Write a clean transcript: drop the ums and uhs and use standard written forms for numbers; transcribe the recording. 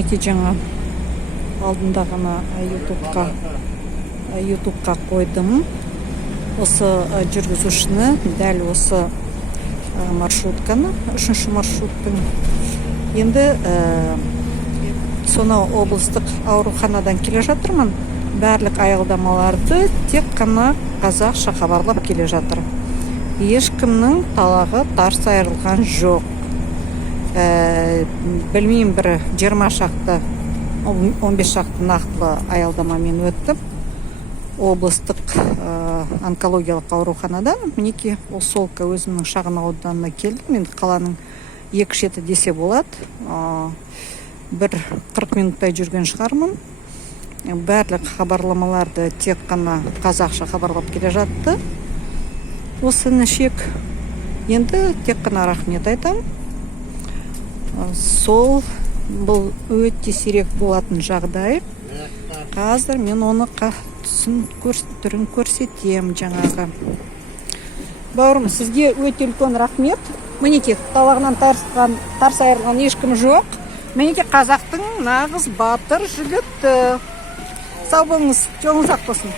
мінекей жаңа алдында ғана ютубқа қойдым осы жүргізушіні, дәл осы маршрутканы, үшінші маршруттың. Енді сонау облыстық ауруханадан келе жатырмын. Бәрлік аялдамаларды тек қана қазақша хабарлап келе жатыр. Ешкімнің талағы тарс айырылған жоқ. Білмеймін, бір 20 шақты, 15 шақты нақтылы аялдамамен өттім. Облыстық онкологиялық ауруханадан. Мінекей Осолка өзімнің шағын ауданына келдім. Енді қаланың екі шеті десе болады. Бір 40 минуттай жүрген шығармын. Бәрлік хабарламаларды тек қана қазақша хабарлап келе жатты. Осы нешек. Енді тек қана рахмет айтам. Сол бұл өте сирек болатын жағдай. Қазір мен оны түрін көрсетем жаңағы. Бауырым, сізге өте үлкен рахмет. Мінекей талағынан тарс айырылған ешкім жоқ. Мінекей қазақтың нағыз батыр жігіті. Сау болыңыз, жолыңыз ақ болсын.